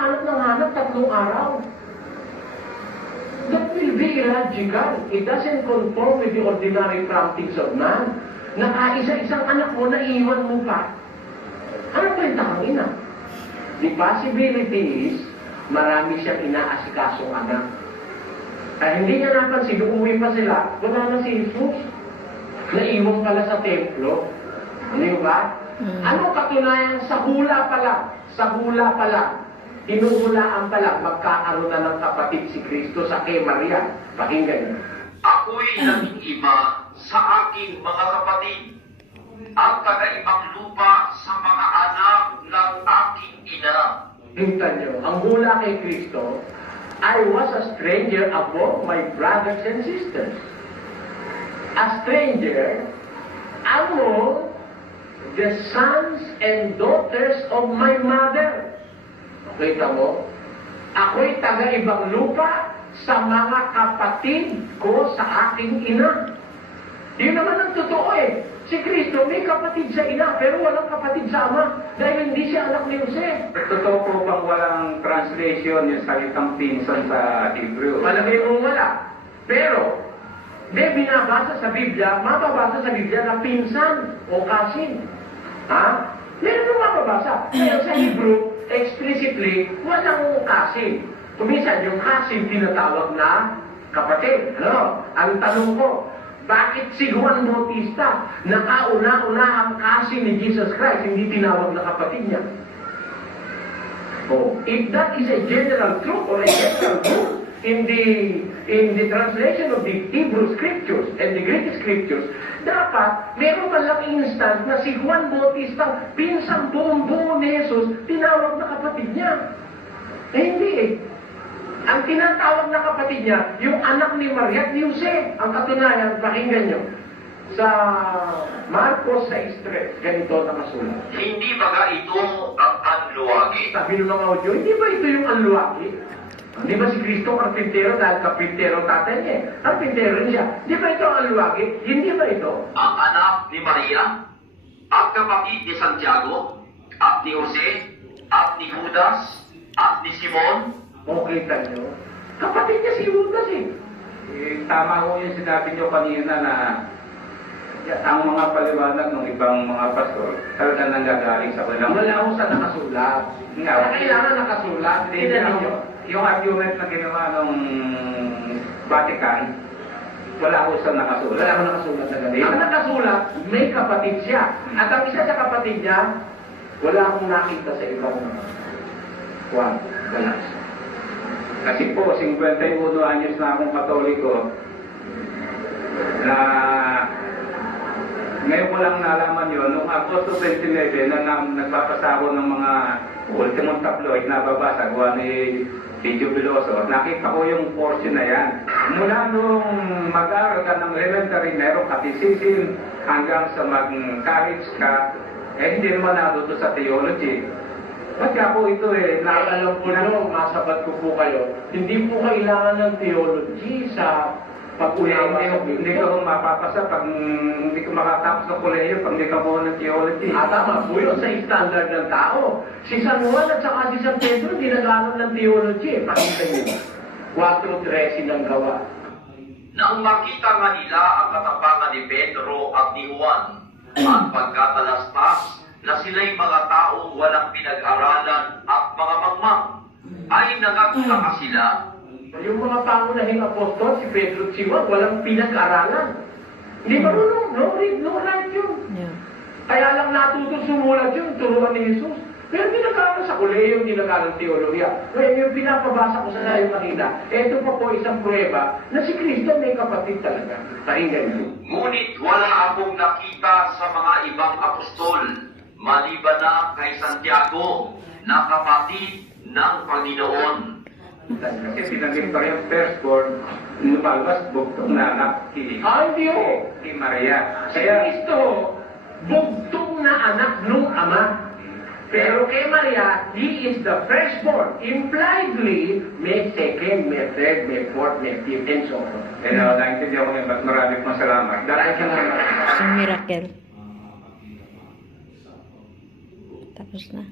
hanap ng hanap 3 araw. That will be illogical. It doesn't conform with the ordinary practice of man. Nakaisa-isang anak mo, naiwan mo pa. Ano kwenta kang ina? The possibility is, marami siyang inaasikasong anak. Ay hindi niya napansin, umuwi pa sila, wala na si Jesus. Naiwan pala sa templo. Hindi ba? Ano katunayan? Sa hula pa lang, hinuhulaan pa lang, magkakaroon na ng kapatid si Kristo sa kay Maria. Pakinggan niyo. Ako'y naging iba sa aking mga kapatid at taga-ibang lupa sa mga anak ng aking ina. Tingnan niyo, ang hula kay Kristo, I was a stranger among my brothers and sisters. A stranger among the sons and daughters of my mother. Kita mo? Ako'y taga-ibang lupa sa mga kapatid ko sa aking ina. Yun naman ang totoo eh. Si Kristo may kapatid sa ina, pero walang kapatid sa ama dahil hindi siya anak ni Jose. Totoo po bang walang translation yung salitang pinsan sa Hebrew? Malagay mo wala. Pero, may binabasa sa Biblia, mababasa sa Biblia na pinsan o cousin. Ha? Meron mo mababasa. Pero sa Hebrew, explicitly, walang cousin. Kuminsan, yung cousin tinatawag na kapatid. Ano? Ang tanong ko, bakit si Juan Bautista, nakauna-unahang cousin ni Jesus Christ, hindi tinawag na kapatid niya? Oh, if that is a general truth or a general truth in the translation of the Hebrew scriptures and the Greek scriptures, dapat meron man lang instance na si Juan Bautista, pinsang buong-buo ni Jesus, tinawag na kapatid niya. Eh, hindi eh. Ang tinatawag na kapatid niya, yung anak ni Maria at ni Jose. Ang katunayan, pakinggan nyo. Sa Marcos 6:3, ganito nakasulat. Hindi baga ito ang anluwagi? Sabi ng mga audio, hindi ba ito yung anluwagi? Di ba si Kristo karpintero dahil karpintero tatay niya? Karpintero niya. Di ba ito ang anluwagi? Hindi ba ito? Ang anak ni Maria at kapatid ni Santiago at ni Jose at ni Judas at ni Simon. O, kita nyo. Kapatid niya si Judas eh. Tama ho yung sinabi nyo kanina na ang mga paliwanag ng ibang mga pastor talaga nanggagaling sa kanilang. Wala akong sa nakasulat. Kailangan nakasulat. Tingnan nyo. Yung argument na ginawa ng Vatican, wala ko sa nakasulat. Wala akong nakasulat na ganito. Ang nakasulat, may kapatid siya. At ang isa sa kapatid niya, wala akong nakita sa ibang Juan. Wala. Kasi po, 51 anyos na akong Katoliko na ngayon ko lang nalaman yun, noong Agosto 29 na nagpapasa ako ng mga ultimong tabloid na babasa gawa ni Video Veloso, nakita ko yung portion na yan. Mula nung mag-aaral ka ng elementary, merong catechism hanggang sa mag-college ka, eh hindi naman natuto sa theology. Ba't po ito eh, Alam po nyo, masabat ko po kayo, hindi po kailangan ng theology sa pag-unawa sa hindi ko mapapasa pag hindi ko makatapos ng kolehiyo pag hindi ka po ng theology. Tama po yun sa standard ng tao. Si San Juan at saka si San Pedro, hindi nag-aaral ng theology. Pakita nyo. 4:13 ng gawa. Nang makita nga nila ang katapangan ni Pedro at ni Juan at pagkatalastas na sila'y mga taong walang pinag-aralan at mga mangmang, ay nagagtaka sila. Yung mga pangunahing apostol, si Pedro at si Juan, walang pinag-aralan. Hindi marunong, no read, no write yun. Yeah. Kaya lang natuto sumulat yun, turuan ni Jesus. Pero pinag-aaral sa kolehiyo, hindi nag-aaral teolohiya. Ngayon, yung pinapabasa ko sa layo kanina, ito pa po isang pruweba na si Kristo may kapatid talaga. Pakinggan niyo. Ngunit wala akong nakita sa mga ibang apostol, maliban na kay Santiago, na kapatid ng Panginoon. Kasi sinagin pa yung firstborn, lumalabas bugtong na anak Hindi ho. si Maria. Si Kristo, bugtong na anak nung ama. Pero kay Maria, he is the firstborn. Impliedly, may second, may third, may fourth, may fifth, and so on. Kaya naintindihan ko yun, maraming pong salamat. Dahil ka naman. Yung miracle. Tapos na.